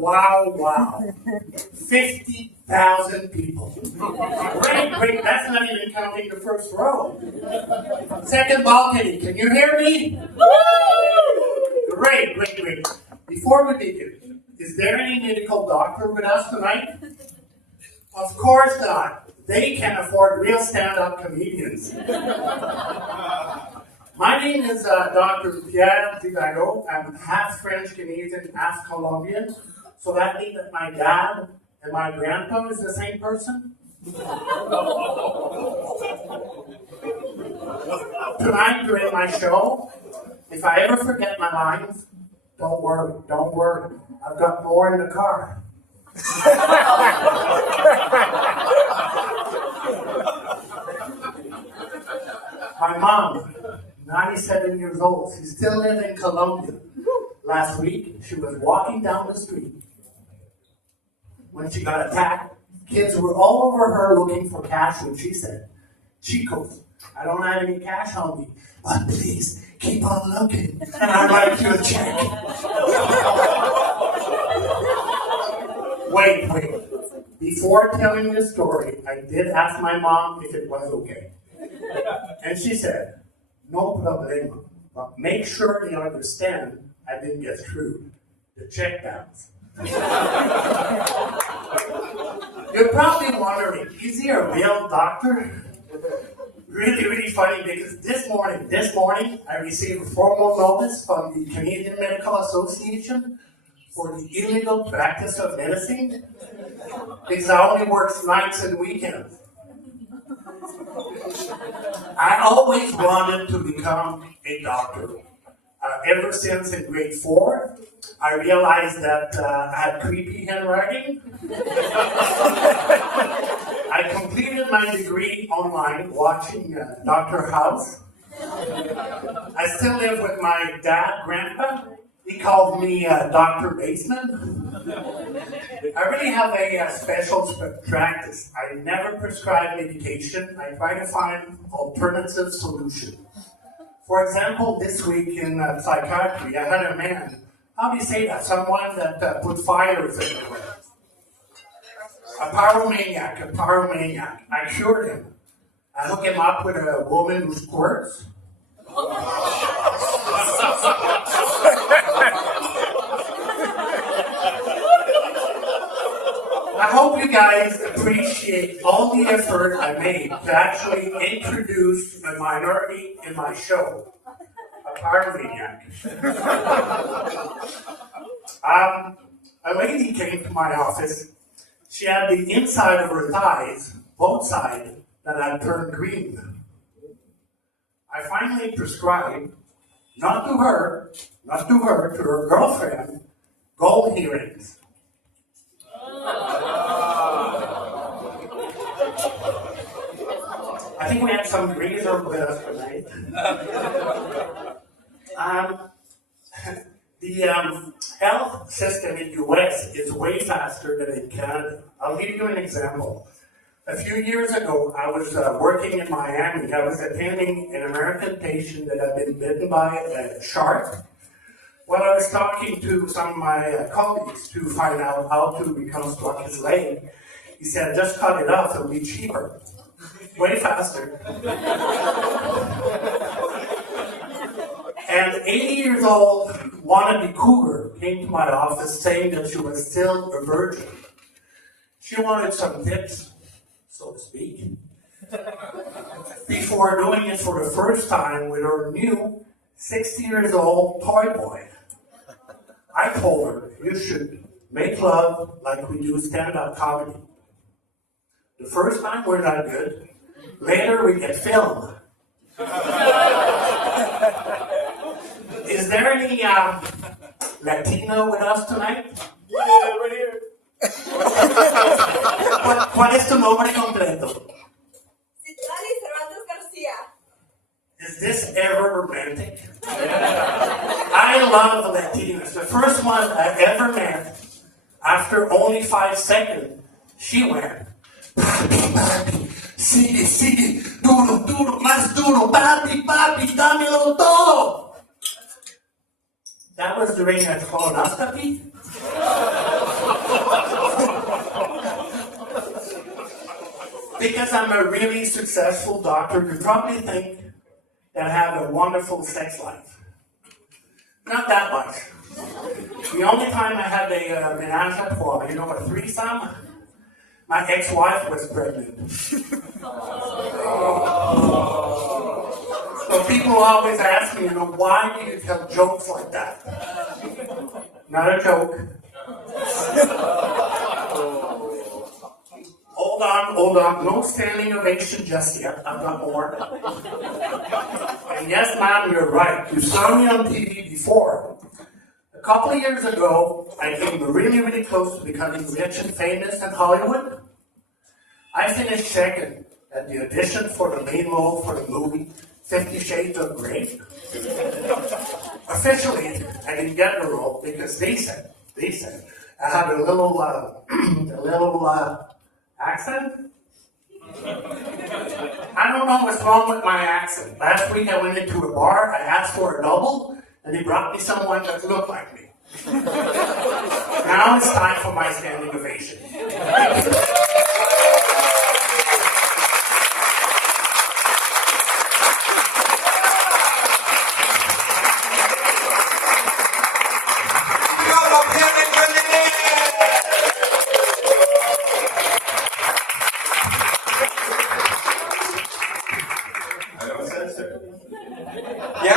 wow. 50,000 people. Great, that's not even counting the first row. Second balcony, can you hear me? Great. Before we begin, is there any medical doctor with us tonight? Of course not. They can afford real stand-up comedians. My name is Dr. Divago. I'm half French-Canadian, half Colombian. So that means that my dad and my grandpa is the same person? Tonight during my show, if I ever forget my lines, don't worry. I've got more in the car. My mom, 97 years old, she still lives in Colombia. Last week, she was walking down the street when she got attacked. Kids were all over her looking for cash, and she said, "Chicos, I don't have any cash on me, but please keep on looking, and I'd write you a check." Wait. Before telling this story, I did ask my mom if it was okay. And she said, "No problema, but make sure you understand I didn't get screwed. The check bounced." You're probably wondering, is he a real doctor? Really funny, because this morning, I received a formal notice from the Canadian Medical Association for the illegal practice of medicine, because I only work nights and weekends. I always wanted to become a doctor. Ever since in grade 4, I realized that I had creepy handwriting. I completed my degree online watching Dr. House. I still live with my grandpa. He called me Dr. Basement. I really have a special practice. I never prescribe medication. I try to find alternative solutions. For example, this week in psychiatry, I had a man, how do you say that? Someone that put fires everywhere. A pyromaniac. I cured him. I hook him up with a woman who squirts. I hope you guys appreciate all the effort I made to actually introduce a minority in my show, a pyromaniac. A lady came to my office. She had the inside of her thighs, both sides, that had turned green. I finally prescribed, not to her, to her girlfriend, gold earrings. I think we have some greaser with us tonight. The health system in the US is way faster than in Canada. I'll give you an example. A few years ago, I was working in Miami. I was attending an American patient that had been bitten by a shark. Well, I was talking to some of my colleagues to find out how to reconstruct his leg. He said, "Just cut it off, it'll be cheaper." Way faster. An 80 years old wannabe cougar came to my office saying that she was still a virgin. She wanted some tips, so to speak, before doing it for the first time with her new 60 years old toy boy. I told her, "You should make love like we do stand-up comedy. The first time we're not good. Later we get filmed." Is there any Latino with us tonight? Yeah, right here. ¿Cuál es tu nombre completo? Citlali Cervantes Garcia. Is this ever romantic? I love Latinas. The first one I ever met, after only 5 seconds, she went, "Papi, papi, sigue, duro, más duro, papi, dámelo todo." That was during a colonoscopy. Because I'm a really successful doctor, you probably think that I have a wonderful sex life. Not that much. The only time I had a menage a trois, you know, a threesome, my ex-wife was pregnant. So people always ask me, you know, why do you tell jokes like that? Not a joke. Hold on. No standing ovation just yet. I've got more. And yes, ma'am, you're right. You saw me on TV before. A couple of years ago, I came really, really close to becoming rich and famous in Hollywood. I finished second at the audition for the main role for the movie 50 Shades of Grey. Officially, I didn't get the role because they said I had a little accent. I don't know what's wrong with my accent. Last week I went into a bar, I asked for a double, and they brought me someone that looked like me. Now it's time for my standing ovation. Yeah,